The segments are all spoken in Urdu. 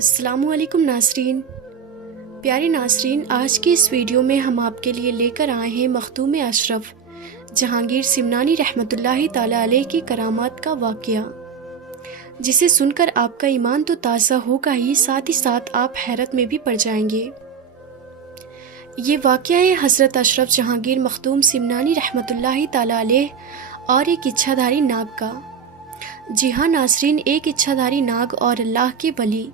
السلام علیکم ناظرین۔ پیارے ناظرین، آج کی اس ویڈیو میں ہم آپ کے لیے لے کر آئے ہیں مخدوم اشرف جہانگیر سمنانی رحمۃ اللہ تعالی علیہ کی کرامات کا واقعہ، جسے سن کر آپ کا ایمان تو تازہ ہوگا ہی ساتھ آپ حیرت میں بھی پڑ جائیں گے۔ یہ واقعہ ہے حضرت اشرف جہانگیر مخدوم سمنانی رحمۃ اللہ تعالی علیہ اور ایک اچھا دھاری ناگ کا۔ جی ہاں ناظرین، ایک اچھا دھاری ناگ اور اللہ کے ولی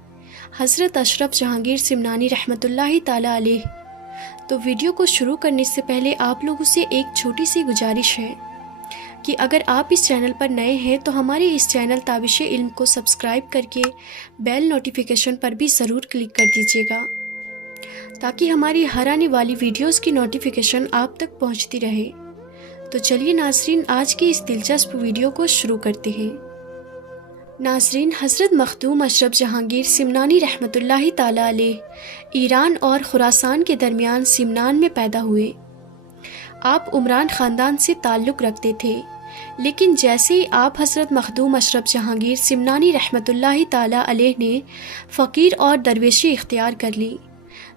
حضرت اشرف جہانگیر سمنانی رحمۃ اللہ تعالی علیہ۔ تو ویڈیو کو شروع کرنے سے پہلے آپ لوگوں سے ایک چھوٹی سی گزارش ہے کہ اگر آپ اس چینل پر نئے ہیں تو ہمارے اس چینل تابش علم کو سبسکرائب کر کے بیل نوٹیفیکیشن پر بھی ضرور کلک کر دیجیے گا، تاکہ ہماری ہر آنے والی ویڈیوز کی نوٹیفیکیشن آپ تک پہنچتی رہے۔ تو چلیے ناظرین، آج کی اس دلچسپ ویڈیو کو شروع کرتے ہیں۔ ناظرین، حضرت مخدوم اشرف جہانگیر سمنانی رحمۃ اللہ تعالی علیہ ایران اور خراسان کے درمیان سمنان میں پیدا ہوئے۔ آپ عمران خاندان سے تعلق رکھتے تھے، لیکن جیسے ہی آپ حضرت مخدوم اشرف جہانگیر سمنانی رحمۃ اللہ تعالی علیہ نے فقیر اور درویشی اختیار کر لی،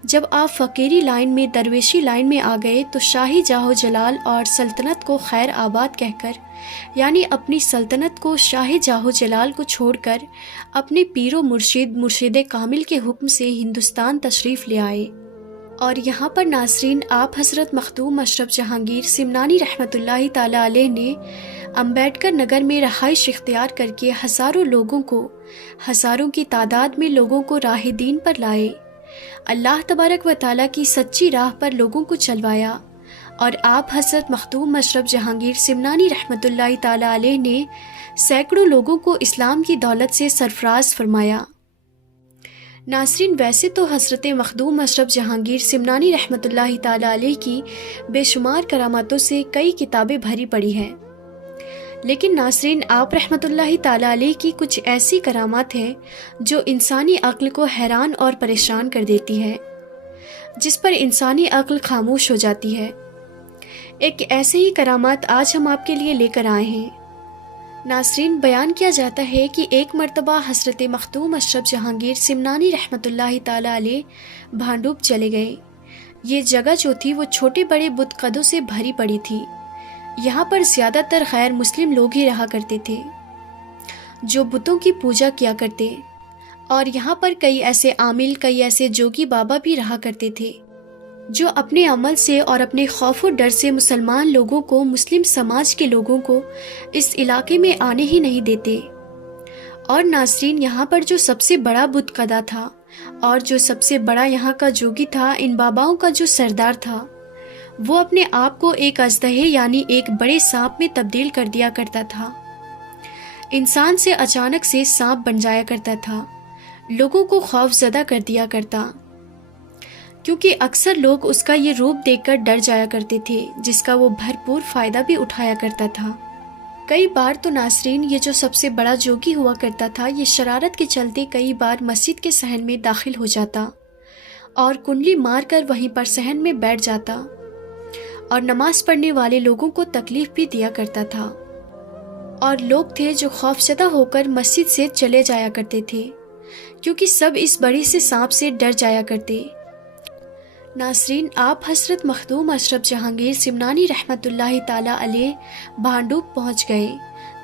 جب آپ فقیری لائن میں درویشی لائن میں آ گئے تو شاہی جاہ و جلال اور سلطنت کو خیر آباد کہہ کر، یعنی اپنی سلطنت کو شاہ جاہ و جلال کو چھوڑ کر اپنے پیر و مرشد کامل کے حکم سے ہندوستان تشریف لے آئے۔ اور یہاں پر ناظرین، آپ حضرت مخدوم اشرف جہانگیر سمنانی رحمۃ اللہ تعالی علیہ نے امبیڈکر نگر میں رہائش اختیار کر کے ہزاروں کی تعداد میں لوگوں کو راہ دین پر لائے، اللہ تبارک و تعالیٰ کی سچی راہ پر لوگوں کو چلوایا، اور آپ حضرت مخدوم اشرف جہانگیر سمنانی رحمۃ اللہ تعالی علیہ نے سینکڑوں لوگوں کو اسلام کی دولت سے سرفراز فرمایا۔ ناظرین، ویسے تو حضرت مخدوم اشرف جہانگیر سمنانی رحمۃ اللہ تعالی علیہ کی بے شمار کراماتوں سے کئی کتابیں بھری پڑی ہیں، لیکن ناظرین، آپ رحمۃ اللہ تعالی علیہ کی کچھ ایسی کرامات ہیں جو انسانی عقل کو حیران اور پریشان کر دیتی ہے، جس پر انسانی عقل خاموش ہو جاتی ہے۔ ایک ایسے ہی کرامات آج ہم آپ کے لیے لے کر آئے ہیں۔ ناظرین، بیان کیا جاتا ہے کہ ایک مرتبہ حضرت مخدوم اشرف جہانگیر سمنانی رحمۃ اللہ تعالی علیہ بھانڈوپ چلے گئے۔ یہ جگہ جو تھی وہ چھوٹے بڑے بت قدوں سے بھری پڑی تھی۔ یہاں پر زیادہ تر غیر مسلم لوگ ہی رہا کرتے تھے جو بتوں کی پوجا کیا کرتے، اور یہاں پر کئی ایسے عامل، کئی ایسے جوگی بابا بھی رہا کرتے تھے جو اپنے عمل سے اور اپنے خوف و ڈر سے مسلمان لوگوں کو، مسلم سماج کے لوگوں کو اس علاقے میں آنے ہی نہیں دیتے۔ اور ناظرین، یہاں پر جو سب سے بڑا بت قدا تھا اور جو سب سے بڑا یہاں کا جوگی تھا، ان باباؤں کا جو سردار تھا، وہ اپنے آپ کو ایک اژدہے یعنی ایک بڑے سانپ میں تبدیل کر دیا کرتا تھا۔ انسان سے اچانک سے سانپ بن جایا کرتا تھا، لوگوں کو خوف زدہ کر دیا کرتا، کیونکہ اکثر لوگ اس کا یہ روپ دیکھ کر ڈر جایا کرتے تھے، جس کا وہ بھرپور فائدہ بھی اٹھایا کرتا تھا۔ کئی بار تو ناظرین، یہ جو سب سے بڑا جوگی ہوا کرتا تھا، یہ شرارت کے چلتے کئی بار مسجد کے صحن میں داخل ہو جاتا اور کنڈلی مار کر وہیں پر صحن میں بیٹھ جاتا، اور نماز پڑھنے والے لوگوں کو تکلیف بھی دیا کرتا تھا، اور لوگ تھے جو خوفزدہ ہو کر مسجد سے چلے جایا کرتے تھے، کیونکہ سب اس بڑے سے سانپ سے ڈر جایا کرتے۔ ناظرین، آپ حضرت مخدوم اشرف جہانگیر سمنانی رحمۃ اللہ تعالی علیہ بھانڈوپ پہنچ گئے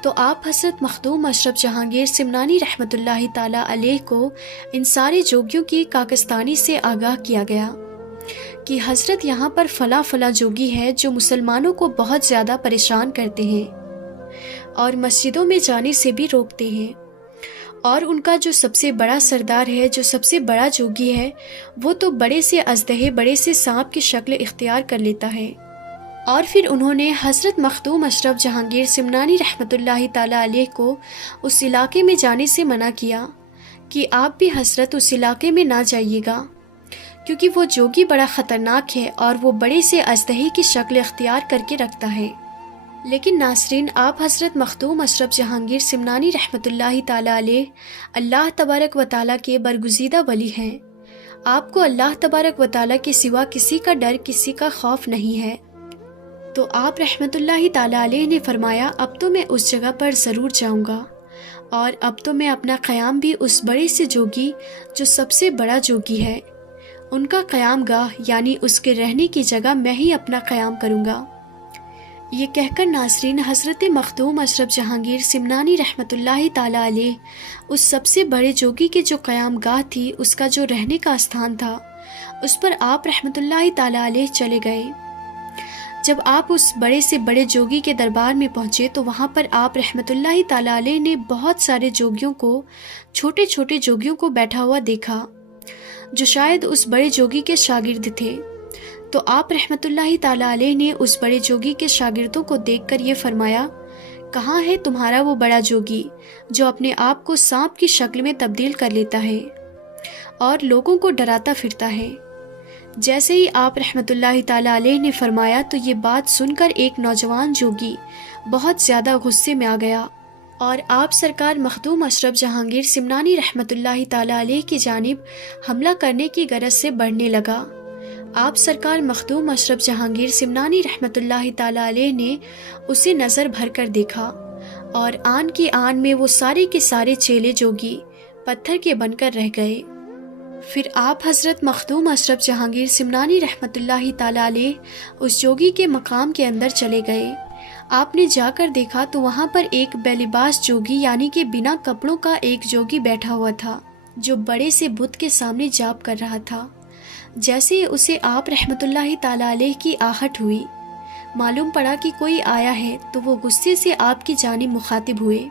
تو آپ حضرت مخدوم اشرف جہانگیر سمنانی رحمۃ اللہ تعالی علیہ کو ان سارے جوگیوں کی کاکستانی سے آگاہ کیا گیا کہ حضرت یہاں پر فلاں جوگی ہے جو مسلمانوں کو بہت زیادہ پریشان کرتے ہیں اور مسجدوں میں جانے سے بھی روکتے ہیں، اور ان کا جو سب سے بڑا سردار ہے، جو سب سے بڑا جوگی ہے، وہ تو بڑے سے اژدہے، بڑے سے سانپ کی شکل اختیار کر لیتا ہے۔ اور پھر انہوں نے حضرت مخدوم اشرف جہانگیر سمنانی رحمۃ اللہ تعالی علیہ کو اس علاقے میں جانے سے منع کیا کہ آپ بھی حضرت اس علاقے میں نہ جائیے گا، کیونکہ وہ جوگی بڑا خطرناک ہے اور وہ بڑے سے اژدہے کی شکل اختیار کر کے رکھتا ہے۔ لیکن ناظرین، آپ حضرت مخدوم اشرف جہانگیر سمنانی رحمۃ اللہ تعالی علیہ اللہ تبارک و تعالیٰ کے برگزیدہ ولی ہیں۔ آپ کو اللہ تبارک و تعالیٰ کے سوا کسی کا ڈر، کسی کا خوف نہیں ہے۔ تو آپ رحمۃ اللہ تعالی علیہ نے فرمایا، اب تو میں اس جگہ پر ضرور جاؤں گا اور اب تو میں اپنا قیام بھی اس بڑے سے جوگی جو سب سے بڑا جوگی ہے ان کا قیام گاہ یعنی اس کے رہنے کی جگہ میں ہی اپنا قیام کروں گا۔ یہ کہہ کر ناظرین حضرت مخدوم اشرف جہانگیر سمنانی رحمۃ اللہ تعالی علیہ اس سب سے بڑے جوگی کے جو قیام گاہ تھی، اس کا جو رہنے کا استھان تھا، اس پر آپ رحمۃ اللہ تعالی علیہ چلے گئے۔ جب آپ اس بڑے سے بڑے جوگی کے دربار میں پہنچے تو وہاں پر آپ رحمۃ اللہ تعالی علیہ نے بہت سارے جوگیوں کو، چھوٹے چھوٹے جوگیوں کو بیٹھا ہوا دیکھا جو شاید اس بڑے جوگی کے شاگرد تھے۔ تو آپ رحمۃ اللہ تعالی علیہ نے اس بڑے جوگی کے شاگردوں کو دیکھ کر یہ فرمایا، کہاں ہے تمہارا وہ بڑا جوگی جو اپنے آپ کو سانپ کی شکل میں تبدیل کر لیتا ہے اور لوگوں کو ڈراتا پھرتا ہے؟ جیسے ہی آپ رحمۃ اللہ تعالی علیہ نے فرمایا تو یہ بات سن کر ایک نوجوان جوگی بہت زیادہ غصے میں آ گیا اور آپ سرکار مخدوم اشرف جہانگیر سمنانی رحمۃ اللہ تعالی علیہ کی جانب حملہ کرنے کی غرض سے بڑھنے لگا۔ آپ سرکار مخدوم اشرف جہانگیر سمنانی رحمۃ اللہ تعالی علیہ نے اسے نظر بھر کر دیکھا اور آن کی آن میں وہ سارے کے سارے چیلے جوگی پتھر کے بن کر رہ گئے۔ پھر آپ حضرت مخدوم اشرف جہانگیر سمنانی رحمۃ اللہ تعالی علیہ اس جوگی کے مقام کے اندر چلے گئے۔ آپ نے جا کر دیکھا تو وہاں پر ایک بے لباس جوگی یعنی کہ بنا کپڑوں کا ایک جوگی بیٹھا ہوا تھا جو بڑے سے بت کے سامنے جاپ کر رہا تھا۔ جیسے اسے آپ رحمۃ اللہ تعالی علیہ کی آہٹ ہوئی، معلوم پڑا کہ کوئی آیا ہے، تو وہ غصے سے آپ کی جانب مخاطب ہوئے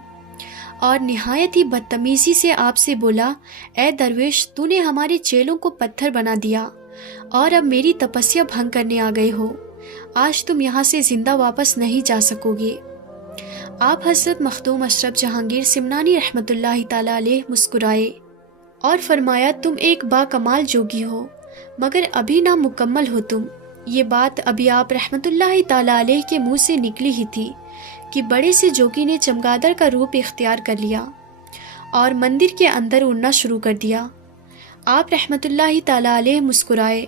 اور نہایت ہی بدتمیزی سے آپ سے بولا، اے درویش، تو نے ہمارے چیلوں کو پتھر بنا دیا اور اب میری تپسیا بھنگ کرنے آ گئے ہو، آج تم یہاں سے زندہ واپس نہیں جا سکو گے۔ آپ حضرت مخدوم اشرف جہانگیر سمنانی رحمۃ اللہ تعالی علیہ مسکرائے اور فرمایا، تم ایک با کمال جوگی ہو مگر ابھی نہ مکمل ہو تم۔ یہ بات ابھی آپ رحمۃ اللہ تعالی علیہ کے منہ سے نکلی ہی تھی کہ بڑے سے جوگی نے چمگادڑ کا روپ اختیار کر لیا اور مندر کے اندر اڑنا شروع کر دیا۔ آپ رحمۃ اللہ تعالی علیہ مسکرائے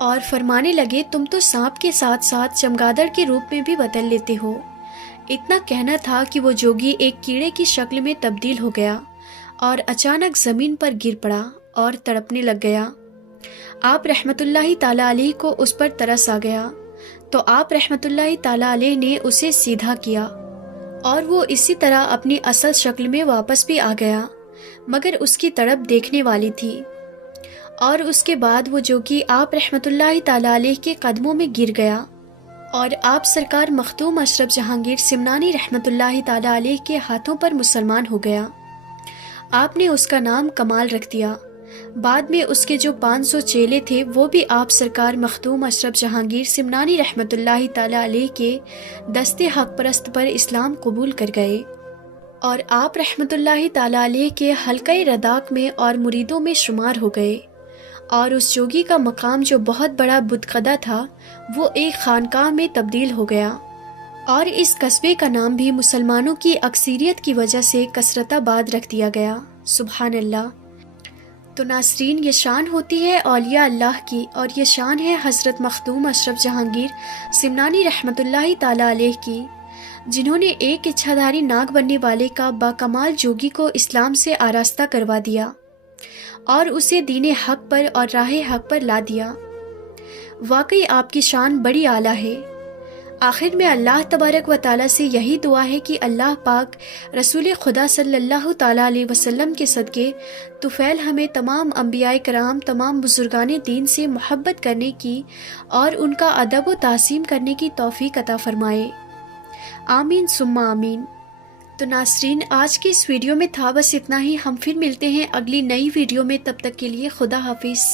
اور فرمانے لگے، تم تو سانپ کے ساتھ ساتھ چمگادڑ کے روپ میں بھی بدل لیتے ہو۔ اتنا کہنا تھا کہ وہ جوگی ایک کیڑے کی شکل میں تبدیل ہو گیا اور اچانک زمین پر گر پڑا اور تڑپنے لگ گیا۔ آپ رحمۃ اللہ تعالی علیہ کو اس پر ترس آ گیا تو آپ رحمۃ اللہ تعالی علیہ نے اسے سیدھا کیا اور وہ اسی طرح اپنی اصل شکل میں واپس بھی آ گیا، مگر اس کی تڑپ دیکھنے والی تھی۔ اور اس کے بعد وہ جوگی آپ رحمۃ اللہ تعالی علیہ کے قدموں میں گر گیا اور آپ سرکار مخدوم اشرف جہانگیر سمنانی رحمۃ اللہ تعالی علیہ کے ہاتھوں پر مسلمان ہو گیا۔ آپ نے اس کا نام کمال رکھ دیا۔ بعد میں اس کے جو 500 چیلے تھے وہ بھی آپ سرکار مخدوم اشرف جہانگیر سمنانی رحمۃ اللہ تعالی علیہ کے دستے حق پرست پر اسلام قبول کر گئے اور آپ رحمۃ اللہ تعالی علیہ کے حلقہ رداک میں اور مریدوں میں شمار ہو گئے، اور اس جوگی کا مقام جو بہت بڑا بتقدہ تھا وہ ایک خانقاہ میں تبدیل ہو گیا، اور اس قصبے کا نام بھی مسلمانوں کی اکثریت کی وجہ سے کثرت آباد رکھ دیا گیا۔ سبحان اللہ۔ تو ناظرین، یہ شان ہوتی ہے اولیاء اللہ کی، اور یہ شان ہے حضرت مخدوم اشرف جہانگیر سمنانی رحمۃ اللہ تعالی علیہ کی، جنہوں نے ایک اچھادھاری ناگ بننے والے کا باکمال جوگی کو اسلام سے آراستہ کروا دیا اور اسے دین حق پر اور راہ حق پر لا دیا۔ واقعی آپ کی شان بڑی اعلیٰ ہے۔ آخر میں اللہ تبارک و تعالیٰ سے یہی دعا ہے کہ اللہ پاک رسول خدا صلی اللہ تعالیٰ علیہ وسلم کے صدقے طفیل ہمیں تمام انبیاء کرام، تمام بزرگان دین سے محبت کرنے کی اور ان کا ادب و تعظیم کرنے کی توفیق عطا فرمائے۔ آمین ثم آمین۔ تو ناظرین، آج کی اس ویڈیو میں تھا بس اتنا ہی۔ ہم پھر ملتے ہیں اگلی نئی ویڈیو میں، تب تک کے لیے خدا حافظ۔